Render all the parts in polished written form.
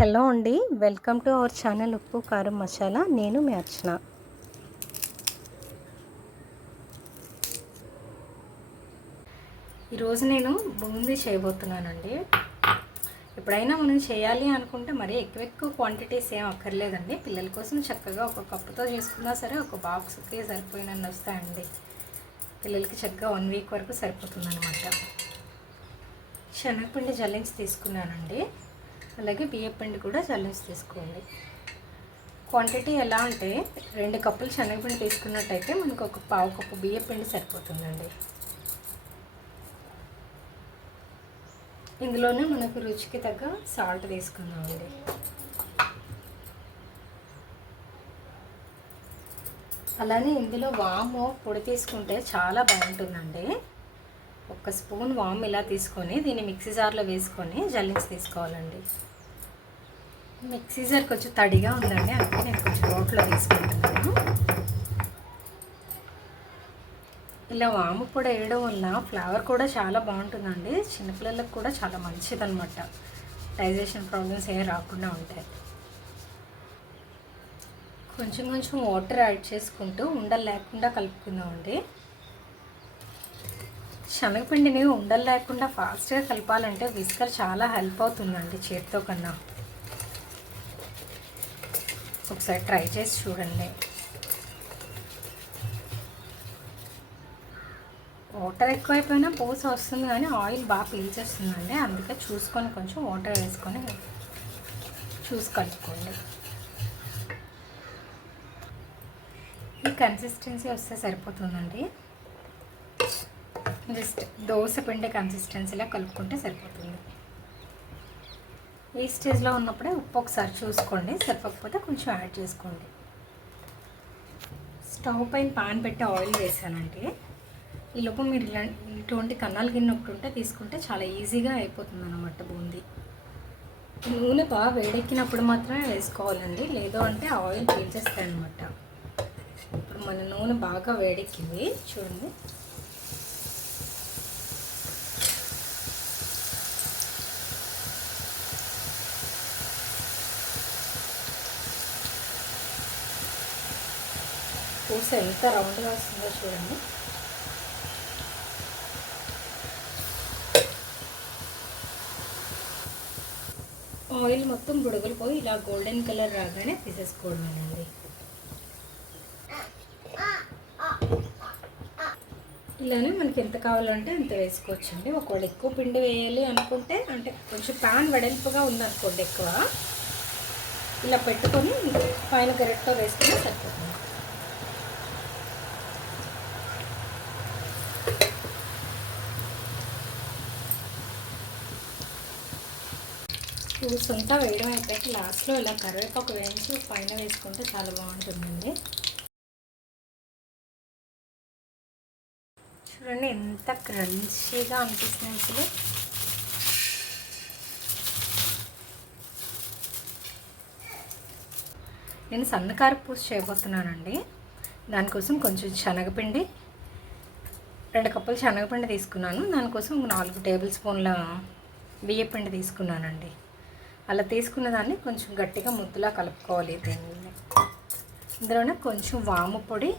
Hello అండి, welcome to our channel ఉప్పు కారం మసాలా. నేను మీ అర్చన. ఈరోజు నేను బూందీ చేయబోతున్నానండి. ఎప్పుడైనా మనం చేయాలి అనుకుంటే మరీ ఎక్కువ క్వాంటిటీస్ ఏం అక్కర్లేదండి. పిల్లల కోసం చక్కగా ఒక కప్పుతో చేసుకున్నా సరే ఒక బాక్స్కి సరిపోయినన్ని వస్తాయండి. పిల్లలకి చక్కగా 1 వీక్ వరకు సరిపోతుంది అనమాట. శనగపిండి జల్లించి తీసుకున్నానండి. అలాగే బియ్యపిండి కూడా జల్లించి తీసుకోండి. క్వాంటిటీ ఎలా అంటే 2 కప్పులు శనగపిండి తీసుకున్నట్టయితే మనకు ఒక పావు కప్పు బియ్యపిండి సరిపోతుందండి. ఇందులోనే మనకు రుచికి తగ్గ సాల్ట్ తీసుకుందామండి. అలానే ఇందులో వాము పొడి తీసుకుంటే చాలా బాగుంటుందండి. 1 స్పూన్ వాము ఇలా తీసుకొని దీన్ని మిక్సీ జార్లో వేసుకొని జల్లించి తీసుకోవాలండి. మిక్సీ జార్ కొంచెం తడిగా ఉందండి, అందుకే నేను కొంచెం రోట్లో తీసుకుంటున్నాను. ఇలా వాము పొడి వేయడం వల్ల ఫ్లేవర్ కూడా చాలా బాగుంటుందండి. చిన్నపిల్లలకు కూడా చాలా మంచిదన్నమాట. డైజెషన్ ప్రాబ్లమ్స్ ఏం రాకుండా ఉంటాయి. కొంచెం వాటర్ యాడ్ చేసుకుంటూ ఉండలు లేకుండా కలుపుకుందామండి. శనగపిండిని ఉండలు లేకుండా ఫాస్ట్గా కలపాలంటే విస్కర్ చాలా హెల్ప్ అవుతుందండి చేతితో కన్నా. ఒకసారి ట్రై చేసి చూడండి. వాటర్ ఎక్కువైపోయినా పూస వస్తుంది, కానీ ఆయిల్ బాగా పీల్చేస్తుందండి. అందుకే చూసుకొని కొంచెం వాటర్ వేసుకొని చూసి కలుపుకోండి. ఈ కన్సిస్టెన్సీ వస్తే సరిపోతుందండి. జస్ట్ దోశ పిండి కన్సిస్టెన్సీలా కలుపుకుంటే సరిపోతుంది. ఈ స్టేజ్లో ఉన్నప్పుడే ఉప్పు ఒకసారి చూసుకోండి, సరిపోకపోతే కొంచెం యాడ్ చేసుకోండి. స్టవ్ పైన పాన్ పెట్టి ఆయిల్ వేసానండి. ఈ లోపు మీరు ఇటువంటి కన్నాల గిన్నె ఒకటి ఉంటే తీసుకుంటే చాలా ఈజీగా అయిపోతుంది అన్నమాట బూందీ. నూనె బాగా వేడెక్కినప్పుడు మాత్రమే వేసుకోవాలండి, లేదు అంటే ఆయిల్ పీల్చేస్తాయి అన్నమాట. ఇప్పుడు మన నూనె బాగా వేడెక్కింది చూడండి. పూస ఎంత రౌండ్గా వస్తుందో చూడండి. ఆయిల్ మొత్తం బుడగలు పోయి ఇలా గోల్డెన్ కలర్ రాగానే తీసేసుకోవడమేనండి. ఇలానే మనకి ఎంత కావాలంటే అంత వేసుకోవచ్చండి. ఒకవేళ ఎక్కువ పిండి వేయాలి అనుకుంటే, అంటే కొంచెం ప్యాన్ వెడల్పుగా ఉందనుకోండి, ఎక్కువ ఇలా పెట్టుకొని పైన గరిటతో వేసుకుని సరిపోతుంది. పూస అంతా వేయడం అయిపోయాక లాస్ట్లో ఇలా కరివేపాకు వేయించి పైన వేసుకుంటే చాలా బాగుంటుందండి. చూడండి ఎంత క్రంచీగా అనిపిస్తుంది అసలు. నేను సన్నకార పూస చేయబోతున్నానండి. దానికోసం కొంచెం శనగపిండి, 2 కప్పులు శనగపిండి తీసుకున్నాను. దానికోసం 4 టేబుల్ స్పూన్ల బియ్యపిండి తీసుకున్నానండి. అలా తీసుకున్న దాన్ని కొంచెం గట్టిగా ముద్దలా కలుపుకోవాలి. దీన్ని ఇందులోనే కొంచెం వాము పొడి,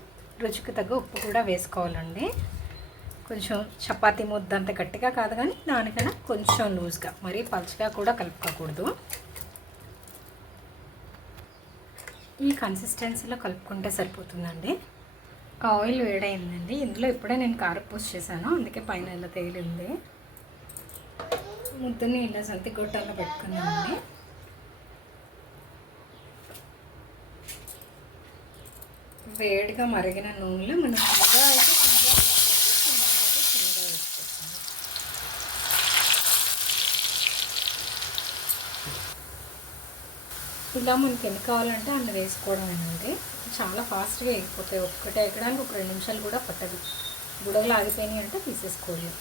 రుచికి తగ్గ ఉప్పు కూడా వేసుకోవాలండి. కొంచెం చపాతీ ముద్ద అంత గట్టిగా కాదు, కానీ దానికన్నా కొంచెం లూజ్గా, మరీ పలుచగా కూడా కలుపుకోకూడదు. ఈ కన్సిస్టెన్సీలో కలుపుకుంటే సరిపోతుందండి. ఆయిల్ వేడైందండి. ఇందులో ఇప్పుడే నేను కారపూస చేశాను, అందుకే పైన ఇలా తేలింది. ముద్దని ఇలా సంతి గొట్టాల్లో పెట్టుకున్నామండి. వేడిగా మరిగిన నూనెలో మనం చిన్నగా అయితే చిన్నగా వేసుకోవచ్చు. ఇలా మనకి ఎన్ని కావాలంటే అన్ని వేసుకోవడమేనండి. చాలా ఫాస్ట్గా ఎగిపోతాయి. ఒక్కటే ఎక్కడానికి ఒక 2 నిమిషాలు కూడా పట్టదు. బుడగలు ఆగిపోయినాయి అంటే తీసేసుకోవాలి.